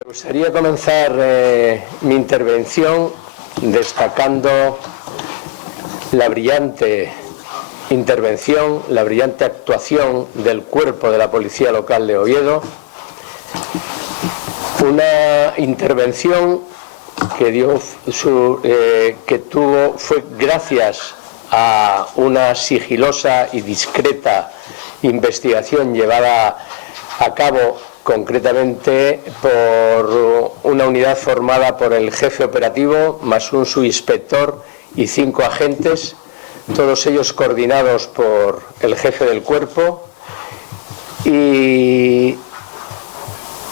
Me gustaría comenzar mi intervención destacando la brillante intervención, la brillante actuación del cuerpo de la Policía Local de Oviedo, una intervención que fue gracias a una sigilosa y discreta investigación llevada a cabo concretamente por una unidad formada por el jefe operativo más un subinspector y 5 agentes, todos ellos coordinados por el jefe del cuerpo, y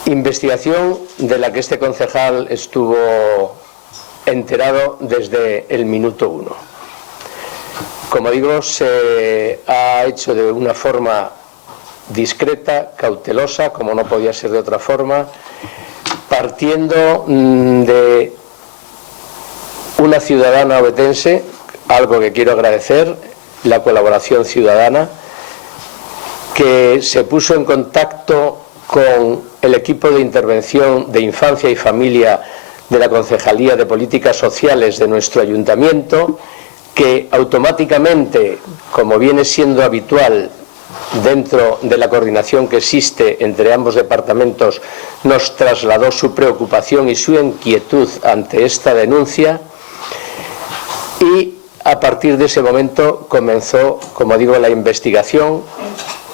investigación de la que este concejal estuvo enterado desde el minuto 1. Como digo, se ha hecho de una forma discreta, cautelosa, como no podía ser de otra forma, partiendo de una ciudadana ovetense, algo que quiero agradecer, la colaboración ciudadana, que se puso en contacto con el equipo de intervención de Infancia y Familia de la Concejalía de Políticas Sociales de nuestro ayuntamiento, que automáticamente, como viene siendo habitual dentro de la coordinación que existe entre ambos departamentos, nos trasladó su preocupación y su inquietud ante esta denuncia, y a partir de ese momento comenzó, como digo, la investigación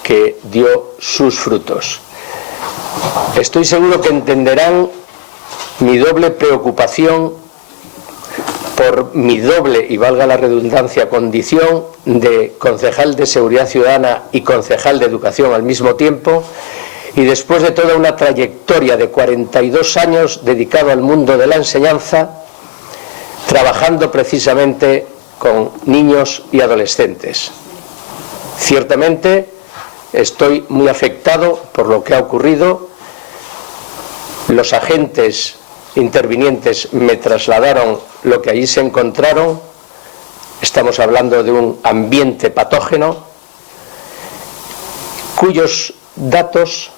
que dio sus frutos. Estoy seguro que entenderán mi doble preocupación por mi doble, y valga la redundancia, condición de concejal de Seguridad Ciudadana y concejal de Educación al mismo tiempo, y después de toda una trayectoria de 42 años dedicado al mundo de la enseñanza, trabajando precisamente con niños y adolescentes. Ciertamente estoy muy afectado por lo que ha ocurrido. Los agentes intervinientes me trasladaron lo que allí se encontraron. Estamos hablando de un ambiente patógeno cuyos datos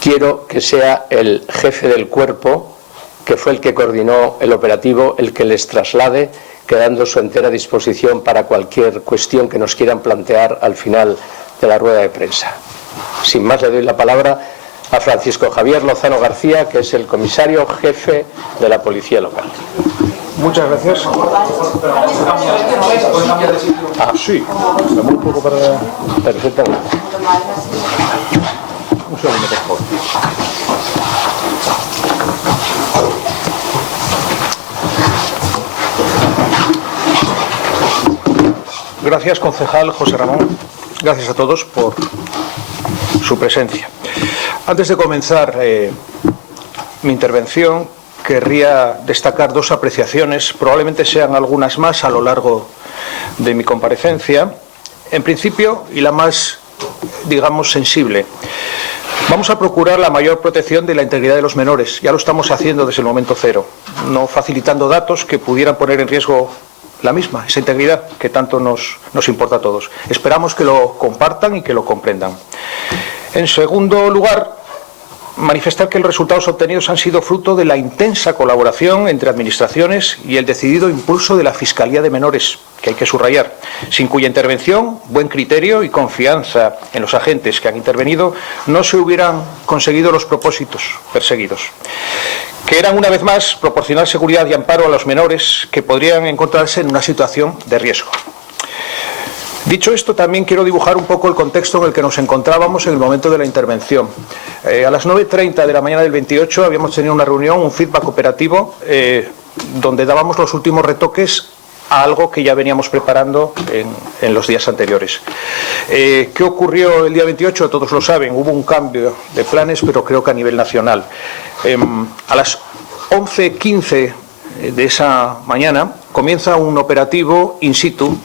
quiero que sea el jefe del cuerpo, que fue el que coordinó el operativo, el que les traslade, quedando su entera disposición para cualquier cuestión que nos quieran plantear al final de la rueda de prensa. Sin más, le doy la palabra a Francisco Javier Lozano García, que es el comisario jefe de la Policía Local. Muchas gracias. Sí, un poco para... Perfectamente. Un segundo, por favor. Gracias, concejal José Ramón. Gracias a todos por su presencia. Antes de comenzar mi intervención, querría destacar 2 apreciaciones, probablemente sean algunas más a lo largo de mi comparecencia. En principio, y la más, digamos, sensible, vamos a procurar la mayor protección de la integridad de los menores. Ya lo estamos haciendo desde el momento cero, no facilitando datos que pudieran poner en riesgo la misma, esa integridad que tanto nos importa a todos. Esperamos que lo compartan y que lo comprendan. En segundo lugar, manifestar que los resultados obtenidos han sido fruto de la intensa colaboración entre administraciones y el decidido impulso de la Fiscalía de Menores, que hay que subrayar, sin cuya intervención, buen criterio y confianza en los agentes que han intervenido no se hubieran conseguido los propósitos perseguidos, que eran, una vez más, proporcionar seguridad y amparo a los menores que podrían encontrarse en una situación de riesgo. Dicho esto, también quiero dibujar un poco el contexto en el que nos encontrábamos en el momento de la intervención. A las 9:30 de la mañana del 28 habíamos tenido una reunión, un feedback operativo, donde dábamos los últimos retoques a algo que ya veníamos preparando en los días anteriores. ¿Qué ocurrió el día 28? Todos lo saben, hubo un cambio de planes, pero creo que a nivel nacional. A las 11:15 de esa mañana comienza un operativo in situ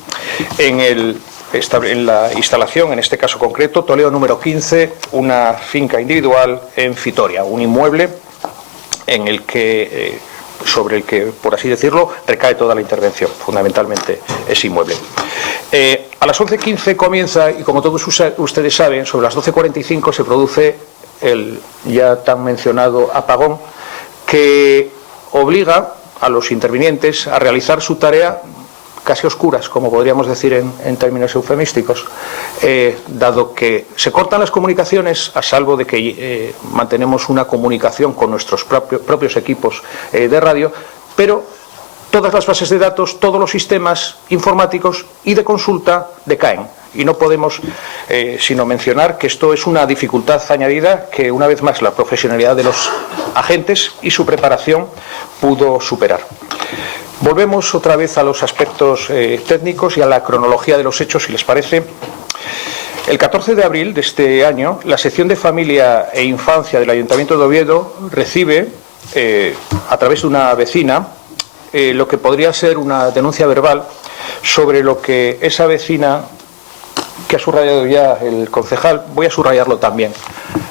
en la instalación, en este caso concreto, Toledo número 15, una finca individual en Fitoria, un inmueble en el que, sobre el que, por así decirlo, recae toda la intervención, fundamentalmente ese inmueble. A las 11:15 comienza, y como todos ustedes saben, sobre las 12:45 se produce el ya tan mencionado apagón, que obliga a los intervinientes a realizar su tarea casi oscuras, como podríamos decir en términos eufemísticos, dado que se cortan las comunicaciones, a salvo de que mantenemos una comunicación con nuestros propios equipos de radio, pero todas las bases de datos, todos los sistemas informáticos y de consulta decaen. Y no podemos sino mencionar que esto es una dificultad añadida que, una vez más, la profesionalidad de los agentes y su preparación pudo superar. Volvemos otra vez a los aspectos técnicos y a la cronología de los hechos, si les parece. El 14 de abril de este año, la sección de Familia e Infancia del Ayuntamiento de Oviedo recibe, a través de una vecina, lo que podría ser una denuncia verbal sobre lo que esa vecina, que ha subrayado ya el concejal, voy a subrayarlo también.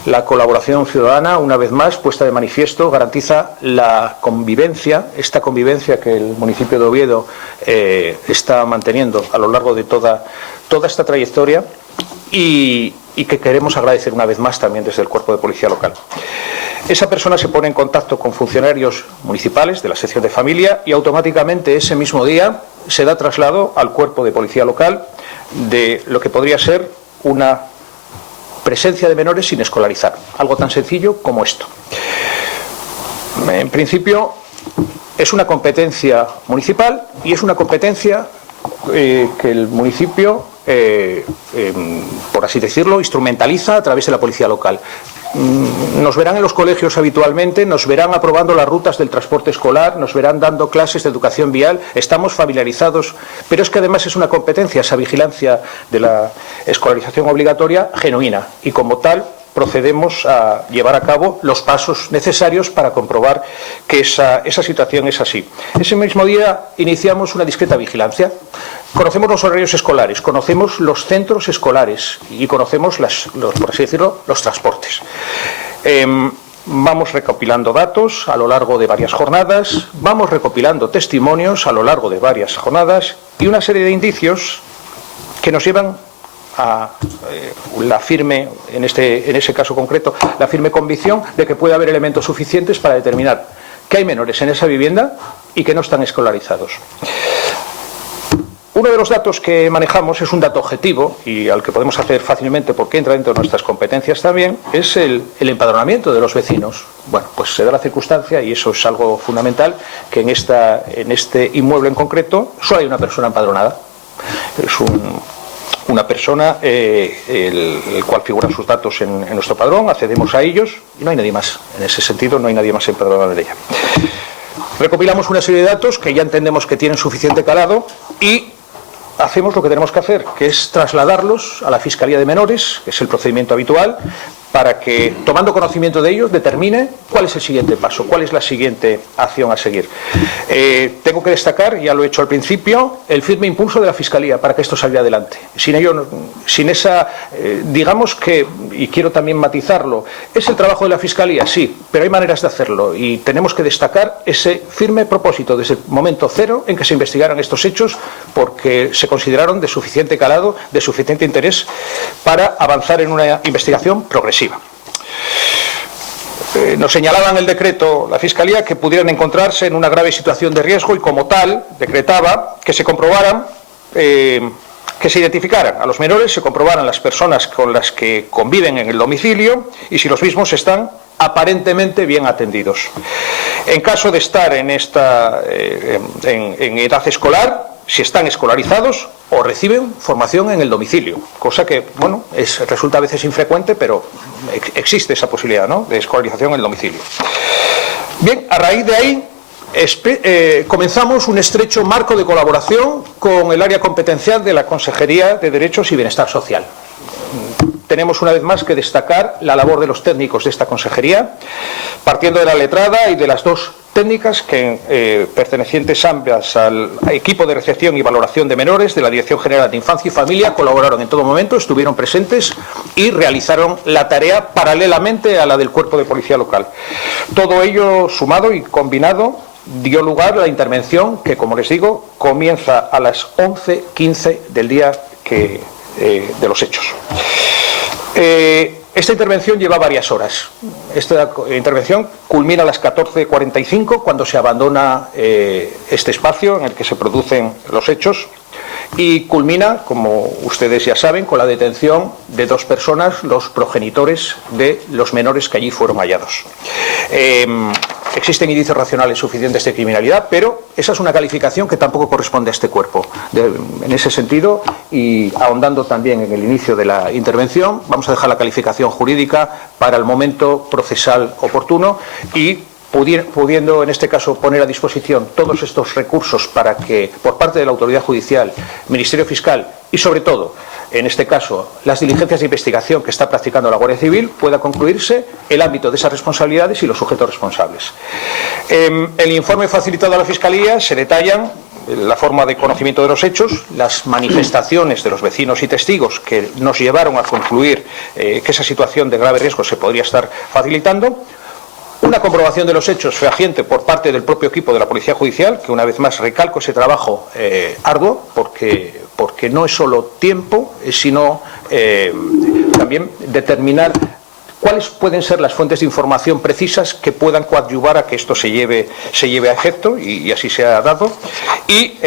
La colaboración ciudadana, una vez más, puesta de manifiesto, garantiza la convivencia, esta convivencia que el municipio de Oviedo está manteniendo a lo largo de toda esta trayectoria y que queremos agradecer una vez más también desde el Cuerpo de Policía Local. Esa persona se pone en contacto con funcionarios municipales de la sección de Familia y automáticamente ese mismo día se da traslado al Cuerpo de Policía Local de lo que podría ser una presencia de menores sin escolarizar, algo tan sencillo como esto. En principio es una competencia municipal y es una competencia que el municipio, por así decirlo, instrumentaliza a través de la policía local. Nos verán en los colegios habitualmente, nos verán aprobando las rutas del transporte escolar, nos verán dando clases de educación vial, estamos familiarizados, pero es que además es una competencia, esa vigilancia de la escolarización obligatoria genuina, y como tal procedemos a llevar a cabo los pasos necesarios para comprobar que esa situación es así. Ese mismo día iniciamos una discreta vigilancia. Conocemos los horarios escolares, conocemos los centros escolares y conocemos, por así decirlo, los transportes. Vamos recopilando datos a lo largo de varias jornadas, vamos recopilando testimonios a lo largo de varias jornadas y una serie de indicios que nos llevan a la firme, en ese caso concreto, la firme convicción de que puede haber elementos suficientes para determinar que hay menores en esa vivienda y que no están escolarizados. Uno de los datos que manejamos es un dato objetivo y al que podemos hacer fácilmente porque entra dentro de nuestras competencias también, es el empadronamiento de los vecinos. Bueno, pues se da la circunstancia, y eso es algo fundamental, que en este inmueble en concreto solo hay una persona empadronada. Es una persona el cual figuran sus datos en nuestro padrón, accedemos a ellos y no hay nadie más. En ese sentido no hay nadie más empadronado de ella. Recopilamos una serie de datos que ya entendemos que tienen suficiente calado y hacemos lo que tenemos que hacer, que es trasladarlos a la Fiscalía de Menores, que es el procedimiento habitual, para que, tomando conocimiento de ellos, determine cuál es el siguiente paso, cuál es la siguiente acción a seguir. Tengo que destacar, ya lo he hecho al principio, el firme impulso de la Fiscalía para que esto salga adelante. Sin ello, sin esa, digamos que, y quiero también matizarlo, ¿es el trabajo de la Fiscalía? Sí, pero hay maneras de hacerlo y tenemos que destacar ese firme propósito desde el momento cero en que se investigaron estos hechos, porque se consideraron de suficiente calado, de suficiente interés para avanzar en una investigación progresiva. Nos señalaba en el decreto la Fiscalía que pudieran encontrarse en una grave situación de riesgo y, como tal, decretaba que se comprobaran, que se identificaran a los menores, se comprobaran las personas con las que conviven en el domicilio y si los mismos están aparentemente bien atendidos. En caso de estar en edad escolar, si están escolarizados o reciben formación en el domicilio, cosa que, bueno, resulta a veces infrecuente, pero existe esa posibilidad, ¿no?, de escolarización en el domicilio. Bien, a raíz de ahí comenzamos un estrecho marco de colaboración con el área competencial de la Consejería de Derechos y Bienestar Social. Tenemos una vez más que destacar la labor de los técnicos de esta consejería, partiendo de la letrada y de las dos técnicas que, pertenecientes ambas al equipo de recepción y valoración de menores de la Dirección General de Infancia y Familia, colaboraron en todo momento, estuvieron presentes y realizaron la tarea paralelamente a la del Cuerpo de Policía Local. Todo ello sumado y combinado dio lugar a la intervención que, como les digo, comienza a las 11:15 del día de los hechos. Esta intervención lleva varias horas. Esta intervención culmina a las 14:45 cuando se abandona este espacio en el que se producen los hechos y culmina, como ustedes ya saben, con la detención de 2 personas, los progenitores de los menores que allí fueron hallados. Existen indicios racionales suficientes de criminalidad, pero esa es una calificación que tampoco corresponde a este cuerpo. En ese sentido, y ahondando también en el inicio de la intervención, vamos a dejar la calificación jurídica para el momento procesal oportuno y pudiendo en este caso poner a disposición todos estos recursos para que por parte de la autoridad judicial, Ministerio Fiscal y sobre todo en este caso las diligencias de investigación que está practicando la Guardia Civil pueda concluirse el ámbito de esas responsabilidades y los sujetos responsables. El informe facilitado a la Fiscalía se detallan la forma de conocimiento de los hechos, las manifestaciones de los vecinos y testigos que nos llevaron a concluir que esa situación de grave riesgo se podría estar facilitando. Una comprobación de los hechos fehaciente por parte del propio equipo de la Policía Judicial, que una vez más recalco ese trabajo arduo, porque no es solo tiempo, sino también determinar cuáles pueden ser las fuentes de información precisas que puedan coadyuvar a que esto se lleve a efecto, y así se ha dado, y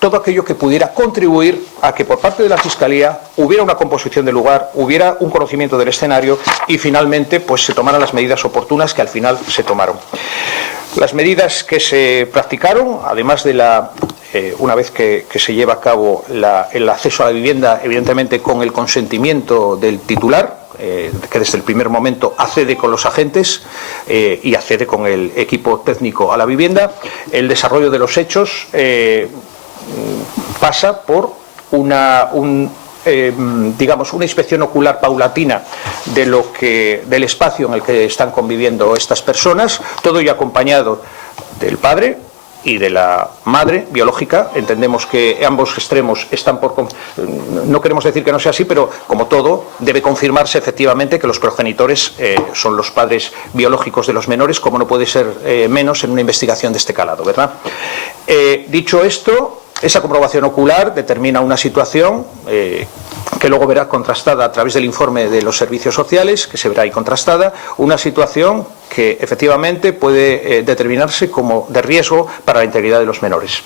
todo aquello que pudiera contribuir a que por parte de la Fiscalía hubiera una composición del lugar, hubiera un conocimiento del escenario y finalmente pues se tomaran las medidas oportunas que al final se tomaron. Las medidas que se practicaron, además de una vez que se lleva a cabo el acceso a la vivienda, evidentemente con el consentimiento del titular, que desde el primer momento accede con los agentes y accede con el equipo técnico a la vivienda, el desarrollo de los hechos pasa por una inspección ocular paulatina del espacio en el que están conviviendo estas personas, todo ello acompañado del padre y de la madre biológica. Entendemos que ambos extremos están no queremos decir que no sea así, pero como todo debe confirmarse efectivamente que los progenitores son los padres biológicos de los menores, como no puede ser menos en una investigación de este calado, ¿verdad? Dicho esto, esa comprobación ocular determina una situación que luego verá contrastada a través del informe de los servicios sociales, que se verá ahí contrastada, una situación que efectivamente puede determinarse como de riesgo para la integridad de los menores.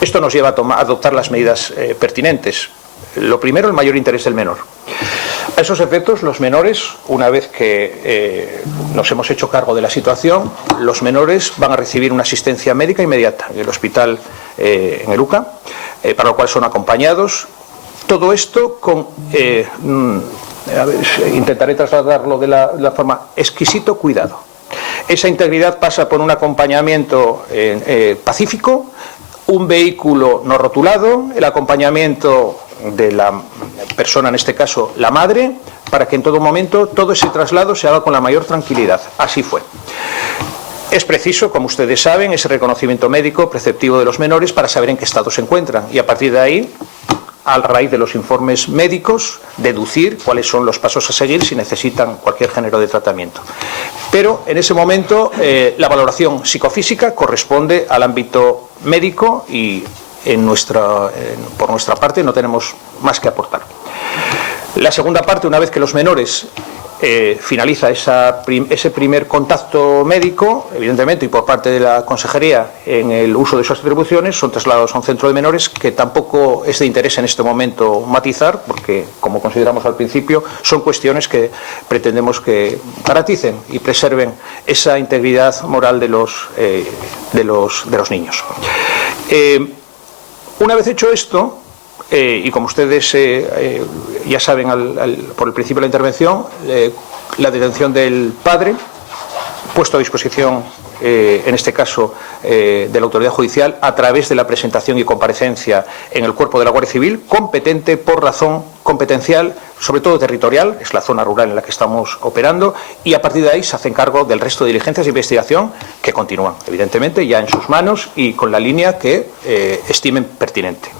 Esto nos lleva a adoptar las medidas pertinentes. Lo primero, el mayor interés del menor. A esos efectos, los menores, una vez que nos hemos hecho cargo de la situación, los menores van a recibir una asistencia médica inmediata en el hospital, en el UCA, para lo cual son acompañados. Todo esto con, intentaré trasladarlo de la forma, exquisito cuidado. Esa integridad pasa por un acompañamiento pacífico, un vehículo no rotulado, el acompañamiento de la persona, en este caso la madre, para que en todo momento todo ese traslado se haga con la mayor tranquilidad. Así fue. Es preciso, como ustedes saben, ese reconocimiento médico preceptivo de los menores para saber en qué estado se encuentran y a partir de ahí, a raíz de los informes médicos, deducir cuáles son los pasos a seguir si necesitan cualquier género de tratamiento. Pero en ese momento la valoración psicofísica corresponde al ámbito médico y por nuestra parte no tenemos más que aportar. La segunda parte, una vez que los menores finaliza ese primer contacto médico, evidentemente, y por parte de la Consejería en el uso de sus atribuciones, son trasladados a un centro de menores que tampoco es de interés en este momento matizar, porque, como consideramos al principio, son cuestiones que pretendemos que garanticen y preserven esa integridad moral de los niños. Una vez hecho esto, y como ustedes ya saben por el principio de la intervención, la detención del padre, puesto a disposición, en este caso, de la autoridad judicial, a través de la presentación y comparecencia en el cuerpo de la Guardia Civil, competente por razón competencial, sobre todo territorial, es la zona rural en la que estamos operando, y a partir de ahí se hacen cargo del resto de diligencias de investigación que continúan, evidentemente, ya en sus manos y con la línea que estimen pertinente.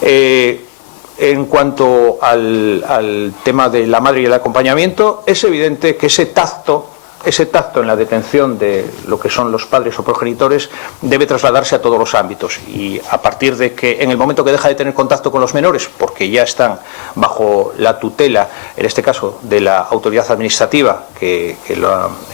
En cuanto al tema de la madre y el acompañamiento, es evidente que ese tacto ese tacto en la detención de lo que son los padres o progenitores debe trasladarse a todos los ámbitos, y a partir de que en el momento que deja de tener contacto con los menores, porque ya están bajo la tutela, en este caso de la autoridad administrativa, en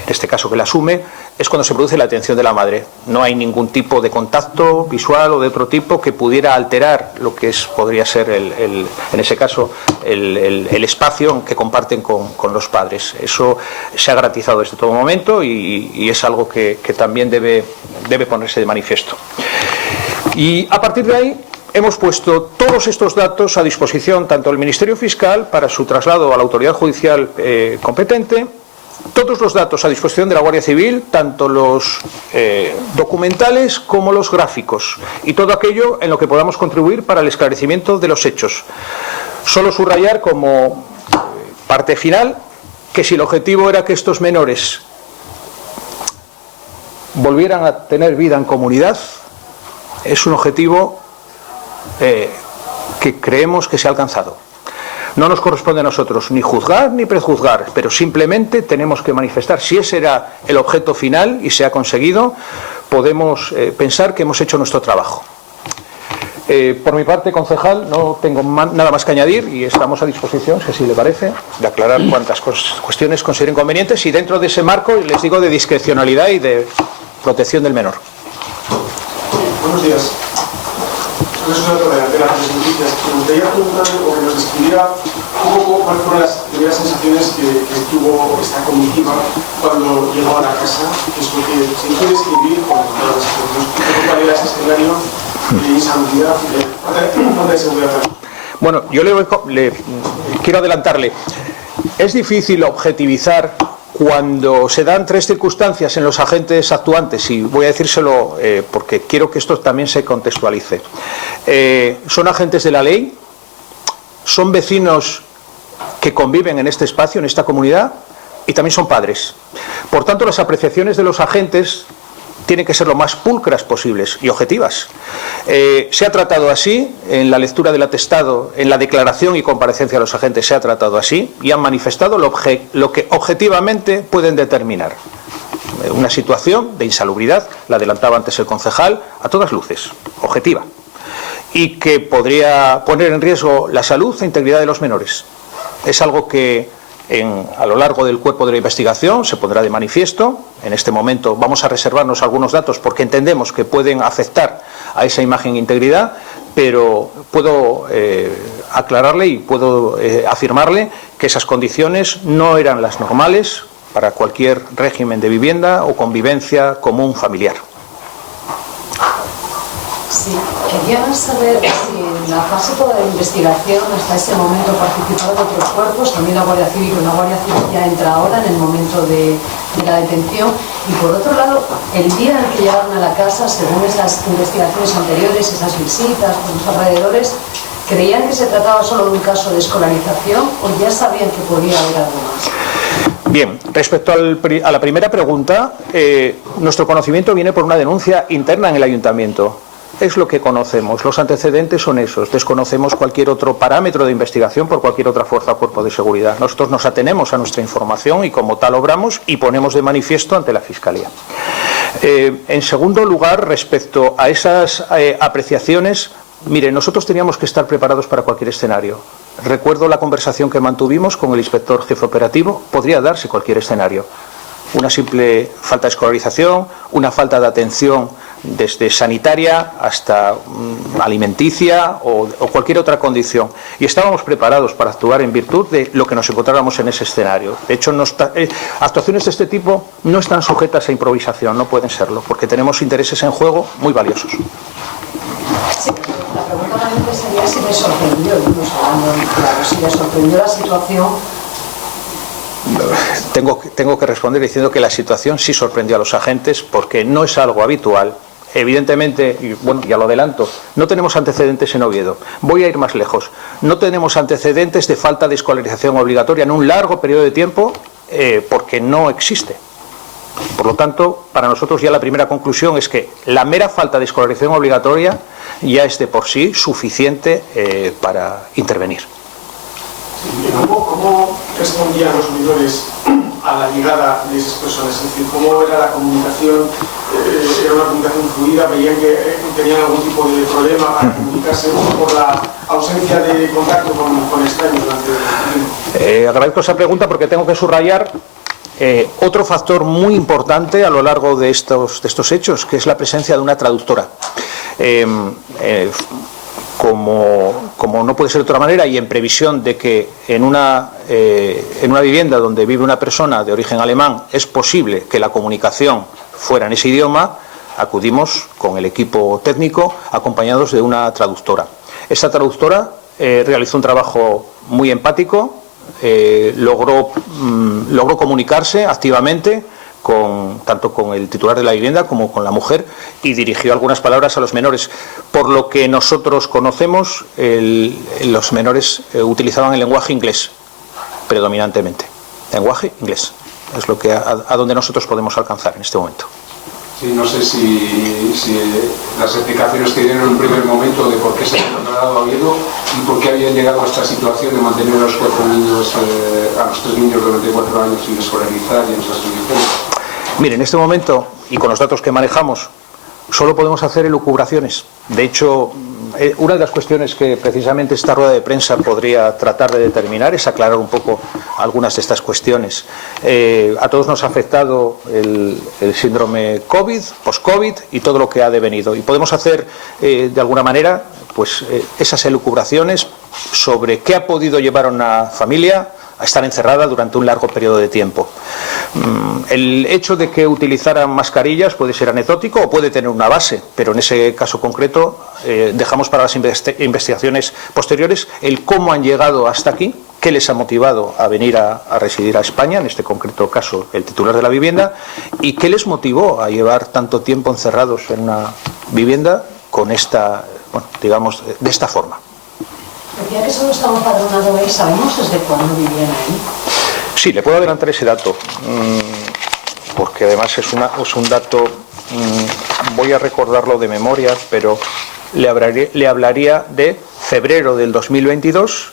este caso que la asume, es cuando se produce la detención de la madre. No hay ningún tipo de contacto visual o de otro tipo que pudiera alterar lo que podría ser, en ese caso, el espacio que comparten con los padres. Eso se ha garantizado desde todo momento y es algo que también debe ponerse de manifiesto. Y a partir de ahí hemos puesto todos estos datos a disposición tanto del Ministerio Fiscal para su traslado a la autoridad judicial competente, todos los datos a disposición de la Guardia Civil, tanto los documentales como los gráficos, y todo aquello en lo que podamos contribuir para el esclarecimiento de los hechos. Solo subrayar como parte final que si el objetivo era que estos menores volvieran a tener vida en comunidad, es un objetivo que creemos que se ha alcanzado. No nos corresponde a nosotros ni juzgar ni prejuzgar, pero simplemente tenemos que manifestar. Si ese era el objeto final y se ha conseguido, podemos pensar que hemos hecho nuestro trabajo. Por mi parte, concejal, no tengo nada más que añadir y estamos a disposición, si así le parece, de aclarar cuantas cuestiones consideren convenientes, y dentro de ese marco, les digo, de discrecionalidad y de protección del menor. Buenos días. Soy de las noticias. Me gustaría preguntarle o que nos describiera un poco cuáles fueron las primeras sensaciones que tuvo esta comitiva cuando llegó a la casa, que es lo que se puede escribir con todas las situaciones. ¿Cuál era ese escenario de inseguridad, de seguridad? Bueno, yo le quiero adelantarle. Es difícil objetivizar cuando se dan tres circunstancias en los agentes actuantes, y voy a decírselo porque quiero que esto también se contextualice. Son agentes de la ley, son vecinos que conviven en este espacio, en esta comunidad, y también son padres. Por tanto, las apreciaciones de los agentes tienen que ser lo más pulcras posibles y objetivas. Se ha tratado así, en la lectura del atestado, en la declaración y comparecencia de los agentes se ha tratado así, y han manifestado lo que objetivamente pueden determinar. Una situación de insalubridad, la adelantaba antes el concejal, a todas luces, objetiva, y que podría poner en riesgo la salud e integridad de los menores. Es algo que a lo largo del cuerpo de la investigación se pondrá de manifiesto. En este momento vamos a reservarnos algunos datos porque entendemos que pueden afectar a esa imagen e integridad, pero puedo aclararle y puedo afirmarle que esas condiciones no eran las normales para cualquier régimen de vivienda o convivencia común familiar. Sí, quería saber si en la fase toda de investigación hasta ese momento participaron otros cuerpos, también la Guardia Civil, una Guardia Civil ya entra ahora en el momento de la detención, y por otro lado, el día en que llegaron a la casa, según esas investigaciones anteriores, esas visitas por los alrededores, ¿creían que se trataba solo de un caso de escolarización o ya sabían que podía haber algo más? Bien, respecto a la primera pregunta, nuestro conocimiento viene por una denuncia interna en el ayuntamiento. Es lo que conocemos, los antecedentes son esos, desconocemos cualquier otro parámetro de investigación por cualquier otra fuerza o cuerpo de seguridad. Nosotros nos atenemos a nuestra información y como tal obramos y ponemos de manifiesto ante la Fiscalía. En segundo lugar, respecto a esas apreciaciones, mire, nosotros teníamos que estar preparados para cualquier escenario. Recuerdo la conversación que mantuvimos con el inspector jefe operativo, podría darse cualquier escenario. Una simple falta de escolarización, una falta de atención desde sanitaria hasta alimenticia o cualquier otra condición. Y estábamos preparados para actuar en virtud de lo que nos encontráramos en ese escenario. De hecho, actuaciones de este tipo no están sujetas a improvisación, no pueden serlo, porque tenemos intereses en juego muy valiosos. Sí, la pregunta realmente sería si me sorprendió, incluso hablando claro, si me sorprendió la situación. Tengo que responder diciendo que la situación sí sorprendió a los agentes porque no es algo habitual. Evidentemente, y bueno, ya lo adelanto, no tenemos antecedentes en Oviedo. Voy a ir más lejos. No tenemos antecedentes de falta de escolarización obligatoria en un largo periodo de tiempo porque no existe. Por lo tanto, para nosotros ya la primera conclusión es que la mera falta de escolarización obligatoria ya es de por sí suficiente para intervenir. ¿Cómo respondían los menores a la llegada de esas personas? Es decir, ¿cómo era la comunicación? ¿Era una comunicación fluida? ¿Veían que tenían algún tipo de problema para comunicarse por la ausencia de contacto con extraños durante el tiempo? Agradezco esa pregunta porque tengo que subrayar otro factor muy importante a lo largo de estos hechos, que es la presencia de una traductora. Como no puede ser de otra manera, y en previsión de que en una vivienda donde vive una persona de origen alemán es posible que la comunicación fuera en ese idioma, acudimos con el equipo técnico acompañados de una traductora. Esta traductora realizó un trabajo muy empático, logró comunicarse activamente tanto con el titular de la vivienda como con la mujer, y dirigió algunas palabras a los menores. Por lo que nosotros conocemos, los menores utilizaban el lenguaje inglés predominantemente. Lenguaje inglés es lo que a donde nosotros podemos alcanzar en este momento. Sí, no sé si las explicaciones que dieron en un primer momento de por qué se habían trasladado a Oviedo y por qué habían llegado a esta situación de mantener a los 3 niños durante 4 años sin escolarizar y en esas condiciones. Mire, en este momento, y con los datos que manejamos, solo podemos hacer elucubraciones. De hecho, una de las cuestiones que precisamente esta rueda de prensa podría tratar de determinar es aclarar un poco algunas de estas cuestiones. A todos nos ha afectado el síndrome COVID, post-COVID y todo lo que ha devenido. Y podemos hacer, de alguna manera, pues esas elucubraciones sobre qué ha podido llevar a una familia a estar encerrada durante un largo periodo de tiempo. El hecho de que utilizaran mascarillas puede ser anecdótico o puede tener una base, pero en ese caso concreto dejamos para las investigaciones posteriores el cómo han llegado hasta aquí, qué les ha motivado a venir a residir a España, en este concreto caso el titular de la vivienda, y qué les motivó a llevar tanto tiempo encerrados en una vivienda con esta, digamos, de esta forma. Decía que solo estaba empadronado ahí, ¿sabemos desde cuándo vivían ahí? Sí, le puedo adelantar ese dato, porque además es un dato, voy a recordarlo de memoria, pero le hablaría de febrero del 2022,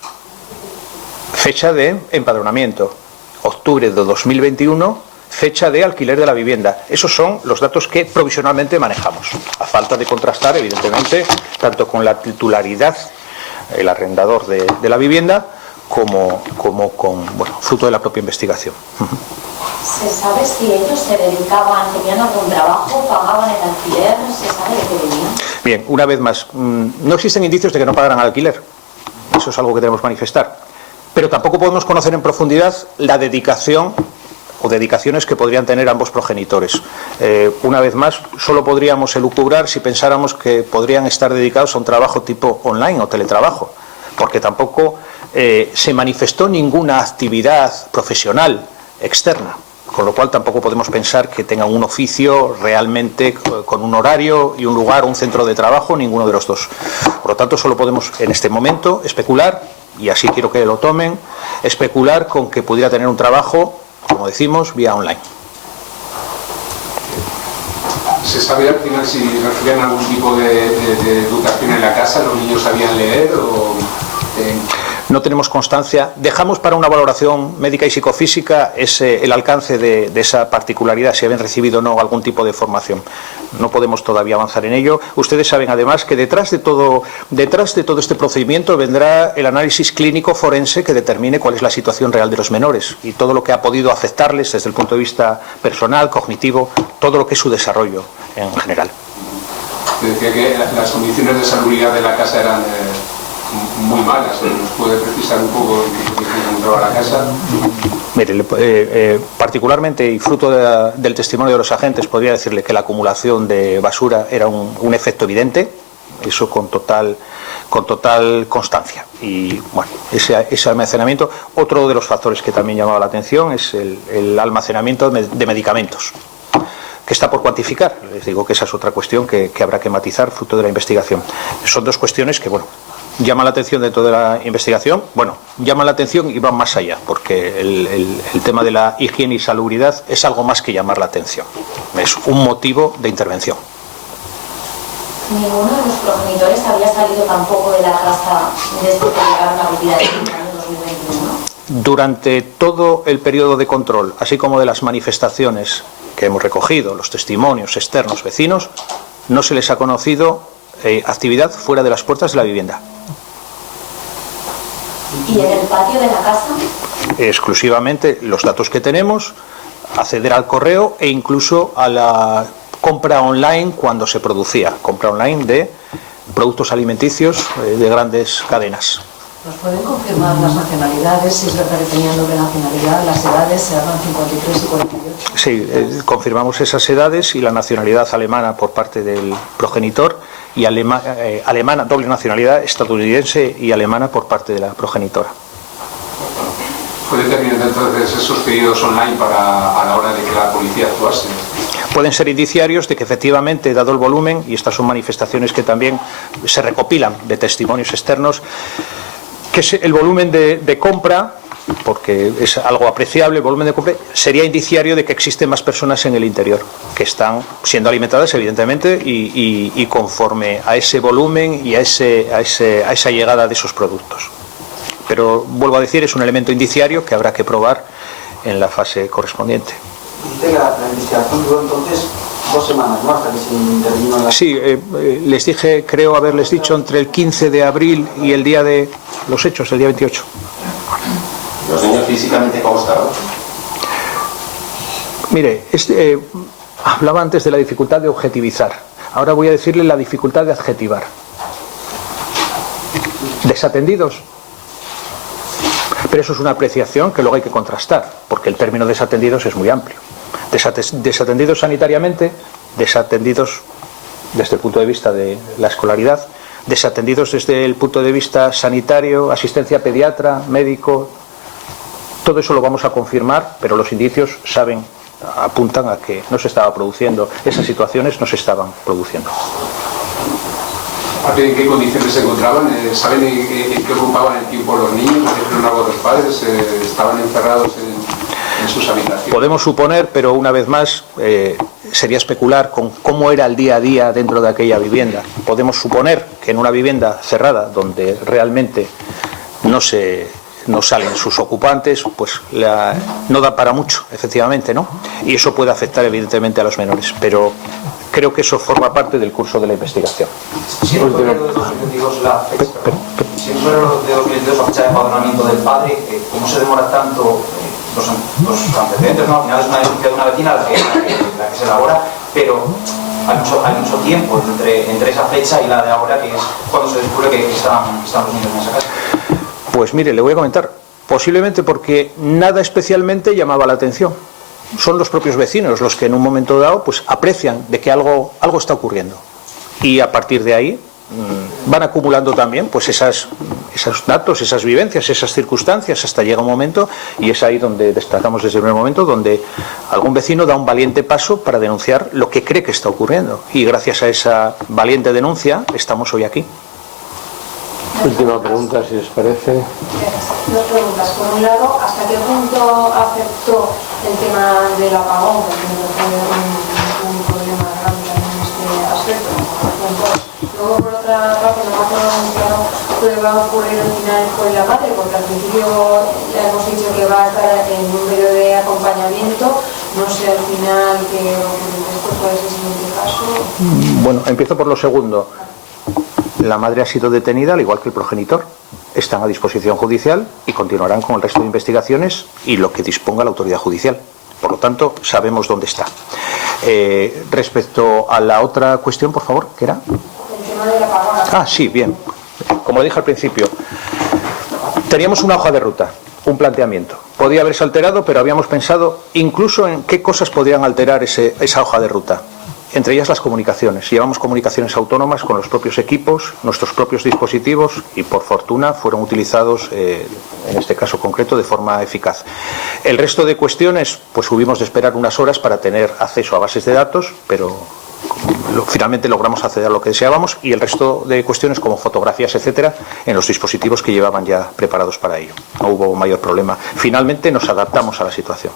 fecha de empadronamiento, octubre de 2021, fecha de alquiler de la vivienda. Esos son los datos que provisionalmente manejamos, a falta de contrastar, evidentemente, tanto con la titularidad, el arrendador de la vivienda, como con fruto de la propia investigación. ¿Se sabe si ellos se dedicaban, tenían algún trabajo, pagaban el alquiler? ¿Se sabe de qué vivían? Bien, una vez más, no existen indicios de que no pagaran el alquiler. Eso es algo que debemos manifestar. Pero tampoco podemos conocer en profundidad la dedicación o dedicaciones que podrían tener ambos progenitores. Una vez más, solo podríamos elucubrar si pensáramos que podrían estar dedicados a un trabajo tipo online o teletrabajo, porque tampoco se manifestó ninguna actividad profesional externa, con lo cual tampoco podemos pensar que tengan un oficio realmente con un horario y un lugar o un centro de trabajo, ninguno de los dos. Por lo tanto, solo podemos en este momento especular, y así quiero que lo tomen, especular con que pudiera tener un trabajo, como decimos, vía online. ¿Se sabe al final si recibían algún tipo de educación en la casa? ¿Los niños sabían leer o...? No tenemos constancia. Dejamos para una valoración médica y psicofísica el alcance de esa particularidad, si habían recibido o no algún tipo de formación. No podemos todavía avanzar en ello. Ustedes saben además que detrás de todo este procedimiento vendrá el análisis clínico forense que determine cuál es la situación real de los menores y todo lo que ha podido afectarles desde el punto de vista personal, cognitivo, todo lo que es su desarrollo en general. Se decía que las condiciones de salubridad de la casa eran muy malas. ¿Nos puede precisar un poco en qué condiciones encontraba la casa? Mire, particularmente y fruto del testimonio de los agentes, podría decirle que la acumulación de basura era un efecto evidente, eso con total constancia. Y bueno, ese almacenamiento. Otro de los factores que también llamaba la atención es el almacenamiento de medicamentos, que está por cuantificar. Les digo que esa es otra cuestión que habrá que matizar fruto de la investigación. Son dos cuestiones que, llaman la atención dentro de la investigación. Llaman la atención y van más allá, porque el tema de la higiene y salubridad es algo más que llamar la atención. Es un motivo de intervención. Ninguno de los progenitores había salido tampoco de la casa desde que llegaron a retirar en el año 2021. Durante todo el periodo de control, así como de las manifestaciones que hemos recogido, los testimonios externos, vecinos, no se les ha conocido actividad fuera de las puertas de la vivienda. ¿Y en el patio de la casa? Exclusivamente los datos que tenemos, acceder al correo e incluso a la compra online cuando se producía, compra online de productos alimenticios de grandes cadenas. ¿Nos pueden confirmar las nacionalidades? Si es verdad que tenían doble nacionalidad, las edades se daban 53 y 48. Sí, confirmamos esas edades y la nacionalidad alemana por parte del progenitor y alemana, doble nacionalidad estadounidense y alemana por parte de la progenitora. ¿Fue determinante entonces esos pedidos online a la hora de que la policía actuase? Pueden ser indiciarios de que efectivamente, dado el volumen, y estas son manifestaciones que también se recopilan de testimonios externos, que el volumen de compra, porque es algo apreciable, el volumen de compra, sería indiciario de que existen más personas en el interior, que están siendo alimentadas, evidentemente, y conforme a ese volumen y a esa llegada de esos productos. Pero, vuelvo a decir, es un elemento indiciario que habrá que probar en la fase correspondiente. La investigación duró entonces 2 semanas, ¿no? Hasta que se intervino en la... Sí, les dije, creo haberles dicho, entre el 15 de abril y el día de los hechos, el día 28. ¿Los niños físicamente cómo estaban? Mire, hablaba antes de la dificultad de objetivizar. Ahora voy a decirle la dificultad de adjetivar. ¿Desatendidos? Pero eso es una apreciación que luego hay que contrastar, porque el término desatendidos es muy amplio. Desatendidos sanitariamente, desatendidos desde el punto de vista de la escolaridad, desatendidos desde el punto de vista sanitario, asistencia pediatra, médico. Todo eso lo vamos a confirmar, pero los indicios apuntan a que no se estaba produciendo, esas situaciones no se estaban produciendo. ¿En qué condiciones se encontraban? ¿Saben en qué ocupaban el tiempo los niños? ¿Hicieron algo los padres? ¿Estaban encerrados en sus habitaciones? Podemos suponer, pero una vez más sería especular con cómo era el día a día dentro de aquella vivienda. Podemos suponer que en una vivienda cerrada, donde realmente no salen sus ocupantes, pues no da para mucho, efectivamente, ¿no? Y eso puede afectar evidentemente a los menores, pero creo que eso forma parte del curso de la investigación. Si en febrero de 2022 la fecha de empadronamiento del padre, ¿cómo se demora tanto los antecedentes? ¿No? Al final es una denuncia de una vecina la que se elabora, pero hay mucho tiempo entre esa fecha y la de ahora, que es cuando se descubre que están los niños en esa casa. Pues mire, le voy a comentar, posiblemente porque nada especialmente llamaba la atención. Son los propios vecinos los que en un momento dado pues aprecian de que algo está ocurriendo. Y a partir de ahí van acumulando también pues esos datos, esas vivencias, esas circunstancias, hasta llega un momento, y es ahí donde destacamos desde el primer momento, donde algún vecino da un valiente paso para denunciar lo que cree que está ocurriendo. Y gracias a esa valiente denuncia estamos hoy aquí. Última pregunta, si les parece. Dos preguntas. Por un lado, ¿hasta qué punto afectó el tema del apagón? Porque me parece un problema grande también en este aspecto. Luego, por otra parte, no me ha quedado muy claro lo que va a ocurrir al final con la madre, porque al principio ya hemos dicho que va a estar en un periodo de acompañamiento. No sé al final qué ocurre después, cuál es el siguiente caso. Bueno, empiezo por lo segundo. La madre ha sido detenida, al igual que el progenitor. Están a disposición judicial y continuarán con el resto de investigaciones y lo que disponga la autoridad judicial. Por lo tanto, sabemos dónde está. Respecto a la otra cuestión, por favor, ¿qué era? El tema de la apagón. Sí, bien. Como dije al principio, teníamos una hoja de ruta, un planteamiento. Podía haberse alterado, pero habíamos pensado incluso en qué cosas podrían alterar esa hoja de ruta. Entre ellas las comunicaciones. Llevamos comunicaciones autónomas con los propios equipos, nuestros propios dispositivos, y por fortuna fueron utilizados, en este caso concreto, de forma eficaz. El resto de cuestiones, pues hubimos de esperar unas horas para tener acceso a bases de datos, pero finalmente logramos acceder a lo que deseábamos, y el resto de cuestiones como fotografías, etcétera, en los dispositivos que llevaban ya preparados para ello. No hubo mayor problema. Finalmente nos adaptamos a la situación.